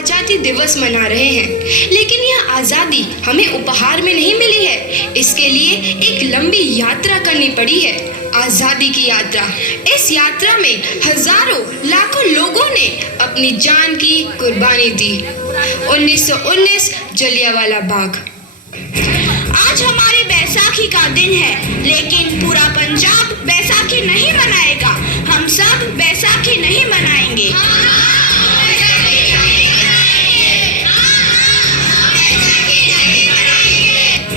आज़ादी दिवस मना रहे हैं, लेकिन यह आज़ादी हमें उपहार में नहीं मिली है। इसके लिए एक लंबी यात्रा करनी पड़ी है, आज़ादी की यात्रा। इस यात्रा में हजारों लाखों लोगों ने अपनी जान की कुर्बानी दी। 1919 जलियांवाला बाग। आज हमारी बैसाखी का दिन है, लेकिन पूरा पंजाब बैसाखी नहीं मनाएगा। हम सब बैसाखी नहीं मनाएंगे।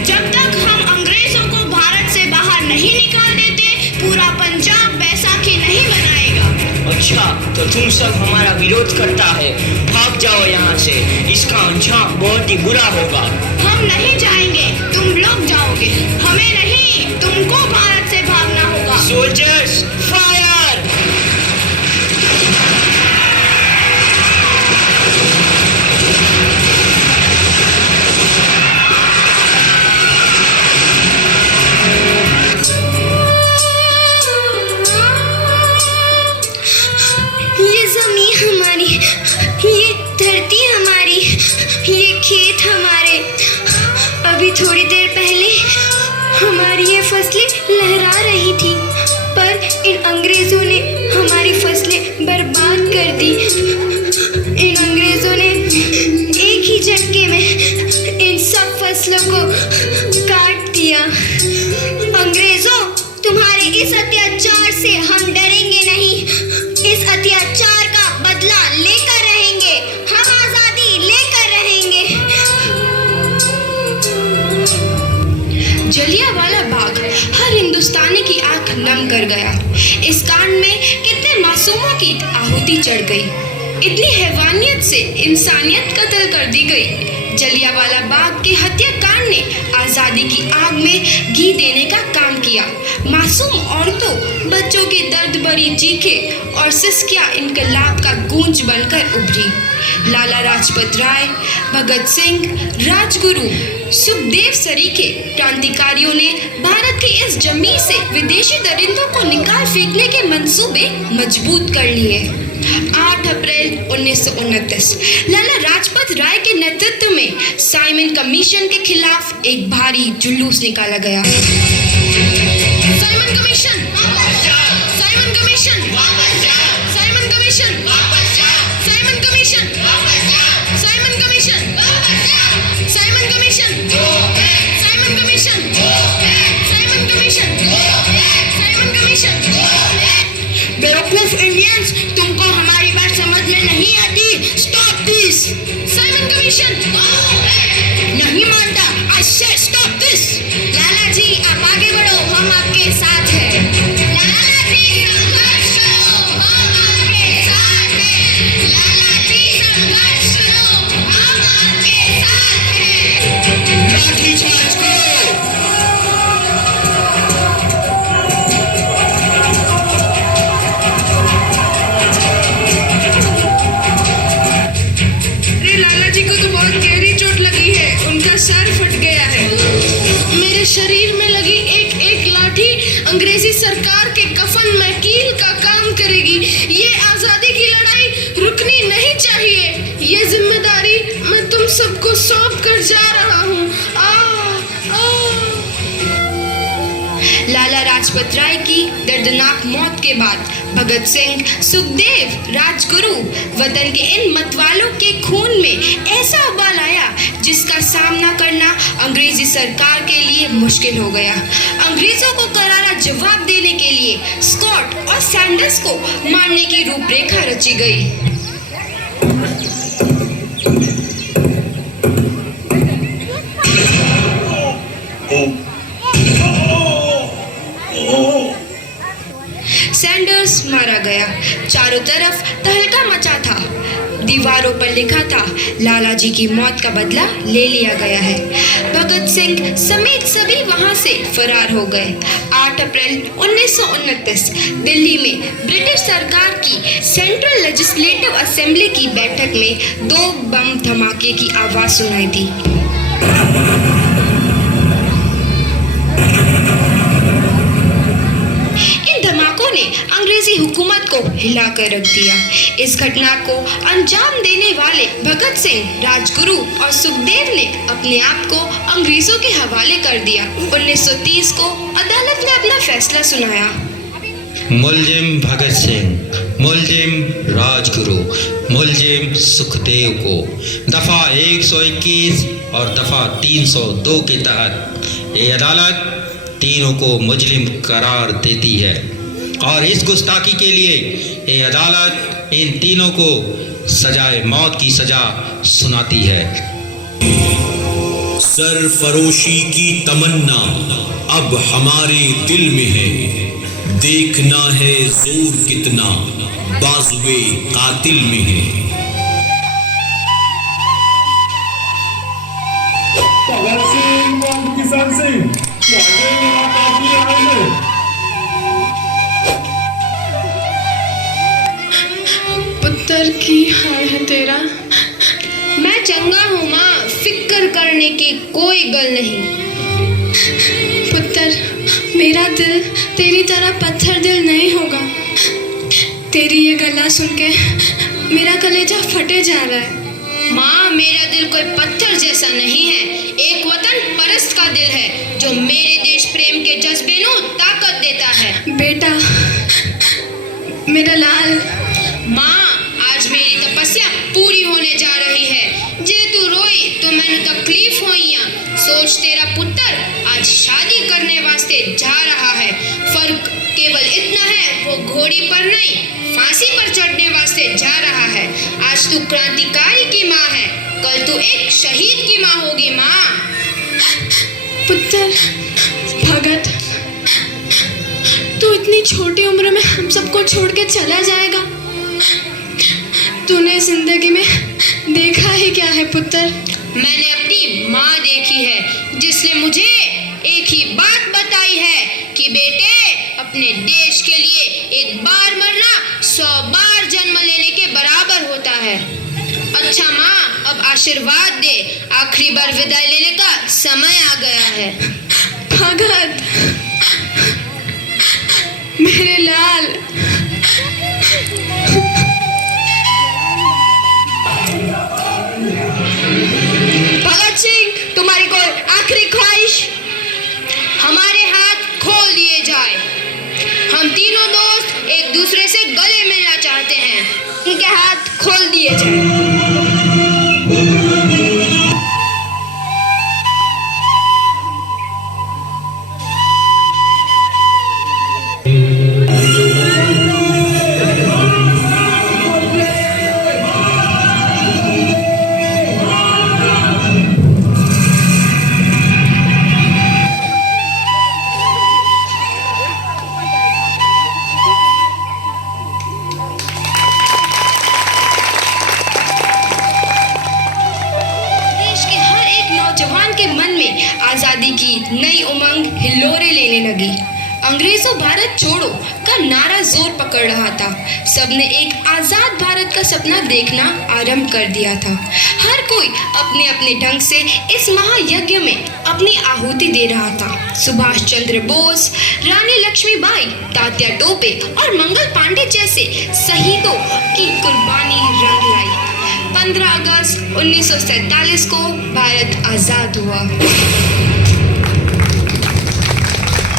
जब तक हम अंग्रेजों को भारत से बाहर नहीं निकाल देते, पूरा पंजाब बैसाखी नहीं मनाएगा। अच्छा, तो तुम सब हमारा विरोध करता है, भाग जाओ यहाँ से। इसका अंजाम बहुत ही बुरा होगा। हम नहीं जाएंगे, तुम लोग जाओगे। हमें नहीं, तुमको भारत से भागना होगा। Soldiers fire! ये जमीन हमारी, ये धरती हमारी, ये खेत हमारे। अभी थोड़ी देर पहले हमारी ये फसलें लहरा रही थी, पर इन अंग्रेजों ने हमारी फसलें बर्बाद कर दी। इन अंग्रेजों ने एक ही झटके में इन सब फसलों को काट दिया। अंग्रेजों, तुम्हारे इस अत्याचार से हम डरेंगे नहीं। इस अत्याचार का बदला लेकर रहेंगे। हम आजादी लेकर रहेंगे। जलियांवाला बाग हर हिंदुस्तानी की आंख नम कर गया। इस कांड में कितने मासूमों की आहुति चढ़ गई। इतनी हैवानियत से इंसानियत कत्ल कर दी गई। जलियांवाला बाग के हत्याकांड ने आज़ादी की आग में घी देने का काम किया। मासूम औरतों, बच्चों की दर्द भरी चीखें और सिसकियां इनकलाब का गूंज बनकर उभरी। लाला लाजपत राय, भगत सिंह, राजगुरु, सुखदेव सरीखे क्रांतिकारियों ने भारत की इस जमीन से विदेशी दरिंदों को निकाल फेंकने के मंसूबे मजबूत कर लिए। 8 अप्रैल 1929 लाला लाजपत राय के नेतृत्व में साइमन कमीशन के खिलाफ एक भारी जुलूस निकाला गया। Simon commission, Simon commission, Simon commission, Simon commission, Simon commission, Simon commission, Simon commission, Simon commission, Simon commission. बेवकूफ इंडियंस, तुमको हमारी बात समझ में नहीं आती। Stop this. Simon commission. नहीं मानता। आई से स्टॉप दिस। लाला जी, आप आगे बढ़ो, हम आपके साथ हैं। लाला जी, संघर्ष करो, हम आपके साथ हैं। लाला जी, संघर्ष करो, हम आपके साथ हैं। लाठीचार्ज करो! लाला जी को तो बहुत गहरी चोट लगी है। उनका सर फट गया है। मेरे शरीर में लगी एक एक लाठी अंग्रेजी सरकार के कफन में कील का काम करेगी। ये आजादी की लड़ाई रुकनी नहीं चाहिए। ये जिम्मेदारी मैं तुम सबको सौंप कर जा रहा हूँ। लाला लाजपत राय की दर्दनाक मौत के बाद भगत सिंह, सुखदेव, राजगुरु वतन के इन मतवालों के खून में ऐसा उबाल आया जिसका सामना करना अंग्रेजी सरकार के लिए मुश्किल हो गया। अंग्रेजों को करारा जवाब देने के लिए स्कॉट और सैंडर्स को मारने की रूपरेखा रची गई। सैंडर्स मारा गया। चारों तरफ तहलका मचा था। दीवारों पर लिखा था, लाला जी की मौत का बदला ले लिया गया है। भगत सिंह समेत सभी वहां से फरार हो गए। 8 अप्रैल 1929 दिल्ली में ब्रिटिश सरकार की सेंट्रल लेजिस्लेटिव असेंबली की बैठक में 2 बम धमाके की आवाज सुनाई दी। इन धमाकों ने अंग्रेज अंग्रेजी हुकूमत को हिलाकर रख दिया। इस घटना को अंजाम देने वाले भगत सिंह, राजगुरु और सुखदेव ने अपने आप को अंग्रेजों के हवाले कर दिया। 1930 को अदालत ने अपना फैसला सुनाया। मुलजिम भगत सिंह, मुलजिम राजगुरु, मुलजिम सुखदेव को दफ़ा 121 और दफ़ा 302 के तहत ये अदालत तीनों को मुजरिम करार देती है और इस गुस्ताखी के लिए ये अदालत इन तीनों को सजाए मौत की सजा सुनाती है। सरफरोशी की तमन्ना अब हमारे दिल में है, देखना है जोर कितना बाजुए कातिल में है। भगत सिंह और किशन सिंह पुत्र की हाल है तेरा। मैं चंगा हूँ माँ, फिक्र करने की कोई गल नहीं। पुत्र, मेरा दिल तेरी तरह पत्थर दिल नहीं होगा। तेरी ये गला सुन के मेरा कलेजा फटे जा रहा है। माँ, मेरा दिल कोई पत्थर जैसा नहीं है, एक वतन परस्त का दिल है जो मेरे देश प्रेम के जज्बे को ताकत देता है। बेटा, मेरा लाल। माँ, आज मेरी तपस्या पूरी होने जा रही है। जे तू रोई तो मैंने तकलीफ होइया। सोच, तेरा पुत्र आज शादी करने वास्ते जा रहा है। फर्क केवल इतना है, वो घोड़ी पर नहीं फांसी पर चढ़ने वास्ते जा रहा है। आज तू क्रांतिकारी की माँ है, कल तू एक शहीद की माँ होगी। माँ। पुत्र भगत, तू इतनी छोटी उम्र में हम सबको छोड़ के चला जाएगा। तूने जिंदगी में देखा ही क्या है पुत्र? मैंने अपनी माँ देखी है, जिसने मुझे एक ही बात बताई है कि बेटे, अपने देश के लिए एक बार मरना 100 बार जन्म लेने के बराबर होता है। अच्छा माँ, अब आशीर्वाद दे, आखिरी बार विदाई लेने का समय आ गया है। भगत, मेरे लाल। भगत सिंह, तुम्हारी कोई आखिरी ख्वाहिश? हमारे हाथ खोल दिए जाए। हम तीनों दोस्त एक दूसरे से गले मिलना चाहते हैं। उनके हाथ खोल दिए जाए। आजादी की नई उमंग हिलोरे लेने लगी। अंग्रेजों भारत छोड़ो का नारा जोर पकड़ रहा था। सबने एक आजाद भारत का सपना देखना आरंभ कर दिया था। हर कोई अपने अपने ढंग से इस महायज्ञ में अपनी आहुति दे रहा था। सुभाष चंद्र बोस, रानी लक्ष्मीबाई, तात्या टोपे और मंगल पांडे जैसे शहीदों की कुर्बानी रंग लाई। 15 अगस्त 1947 को भारत आजाद हुआ।